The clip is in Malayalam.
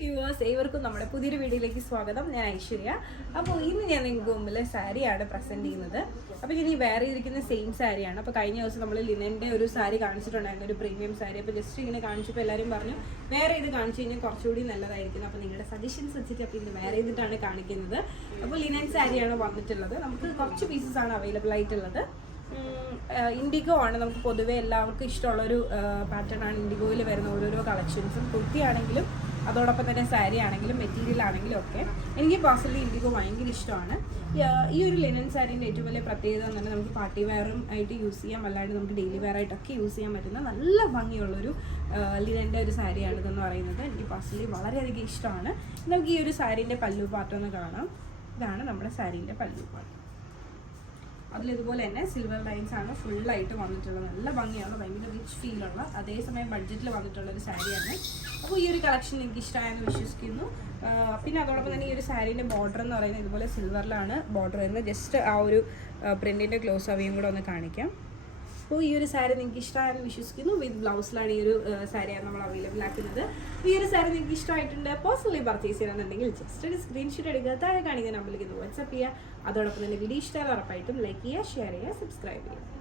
വ്യൂവേഴ്സ് ഏവർക്കും നമ്മുടെ പുതിയൊരു വീഡിയോയിലേക്ക് സ്വാഗതം. ഞാൻ ഐശ്വര്യ. അപ്പോൾ ഇന്ന് ഞാൻ നിങ്ങൾക്ക് മുമ്പിൽ സാരിയാണ് പ്രസന്റ് ചെയ്യുന്നത്. അപ്പോൾ ഈ വേറെ ഇരിക്കുന്ന സെയിം സാരിയാണ് അപ്പോൾ കഴിഞ്ഞ ദിവസം നമ്മൾ ലിനന്റെ ഒരു സാരി കാണിച്ചിട്ടുണ്ടായിരുന്നു ഒരു പ്രീമിയം സാരി അപ്പോൾ ജസ്റ്റ് ഇങ്ങനെ കാണിച്ചപ്പോൾ എല്ലാവരും പറഞ്ഞു വേറെ ഇത് കാണിച്ചു കഴിഞ്ഞാൽ കുറച്ചുകൂടി നല്ലതായിരിക്കും. അപ്പോൾ നിങ്ങളുടെ സജഷൻസ് വെച്ചിട്ട് അപ്പോൾ ഇത് വേറെ ചെയ്തിട്ടാണ് കാണിക്കുന്നത്. അപ്പോൾ ലിനൻ സാരിയാണ് വന്നിട്ടുള്ളത്. നമുക്ക് കുറച്ച് പീസസ് ആണ് അവൈലബിൾ ആയിട്ടുള്ളത്. ഇൻഡിഗോ ആണ്. നമുക്ക് പൊതുവേ എല്ലാവർക്കും ഇഷ്ടമുള്ളൊരു പാറ്റേൺ ആണ് ഇൻഡിഗോയിൽ വരുന്ന ഓരോരോ കളക്ഷൻസും കുർത്തി ആണെങ്കിലും അതോടൊപ്പം തന്നെ സാരി ആണെങ്കിലും മെറ്റീരിയൽ ആണെങ്കിലും ഒക്കെ എനിക്ക് പേഴ്സണലി ഇൻഡിഗോ ഭയങ്കര ഇഷ്ടമാണ്. ഈ, ഒരു ലിനൻ സാരീന്റെ ഏറ്റവും വലിയ പ്രത്യേകത എന്ന് പറഞ്ഞാൽ നമുക്ക് പാർട്ടി വെയറും ആയിട്ട് യൂസ് ചെയ്യാം. അല്ലാണ്ട് നമുക്ക് ഡെയിലി വെയർ ആയിട്ടൊക്കെ യൂസ് ചെയ്യാൻ പറ്റുന്ന നല്ല ഭംഗിയുള്ളൊരു ലിനന്റെ ഒരു സാരിയാണ് ഇതെന്ന് പറയുന്നത്. എനിക്ക് പേഴ്സണലി വളരെയധികം ഇഷ്ടമാണ്. നമുക്ക് ഈ ഒരു സാരീന്റെ പല്ലു പാട്ടൊന്ന് കാണാം. ഇതാണ് നമ്മുടെ സാരീന്റെ പല്ലു പാട്ട് അതിൽ ഇതുപോലെ തന്നെ സിൽവർ ലൈൻസ് ആണ് ഫുള്ളായിട്ട് വന്നിട്ടുള്ളത്. നല്ല ഭംഗിയാണ്. ഭയങ്കര റിച്ച് ഫീലുള്ള അതേസമയം ബഡ്ജറ്റിൽ വന്നിട്ടുള്ള ഒരു സാരിയാണ് അപ്പോൾ ഈ ഒരു കളക്ഷൻ എനിക്ക് ഇഷ്ടമായെന്ന് വിശ്വസിക്കുന്നു. പിന്നെ അതോടൊപ്പം തന്നെ ഈ ഒരു സാരീന്റെ ബോർഡർ എന്ന് പറയുന്നത് ഇതുപോലെ സിൽവറിലാണ് ബോർഡർ വരുന്നത്. ജസ്റ്റ് ആ ഒരു പ്രിന്റിന്റെ ക്ലോസ് അവയും കൂടെ ഒന്ന് കാണിക്കാം. അപ്പോൾ ഈ ഒരു സാരി നിങ്ങൾക്ക് ഇഷ്ടമായെന്ന് വിശ്വസിക്കുന്നു. വിത്ത് ബ്ലൗസിലാണ് ഈ ഒരു സാരിയാണ് നമ്മൾ അവൈലബിൾ ആക്കുന്നത്. ഈ ഒരു സാരി നിങ്ങൾക്ക് ഇഷ്ടമായിട്ടുണ്ട് പേഴ്സണലി പർച്ചേസ് ചെയ്യണമെന്നുണ്ടെങ്കിൽ ജസ്റ്റ് ഒരു സ്ക്രീൻഷോട്ട് എടുക്കുക. താഴെ കാണിക്കുന്ന നമ്പറിലേക്ക് വാട്സപ്പ് ചെയ്യുക. അതോടൊപ്പം തന്നെ വീഡിയോ ഇഷ്ടമായാലും ഉറപ്പായിട്ടും ലൈക്ക് ചെയ്യുക ഷെയർ ചെയ്യുക സബ്സ്ക്രൈബ് ചെയ്യുക.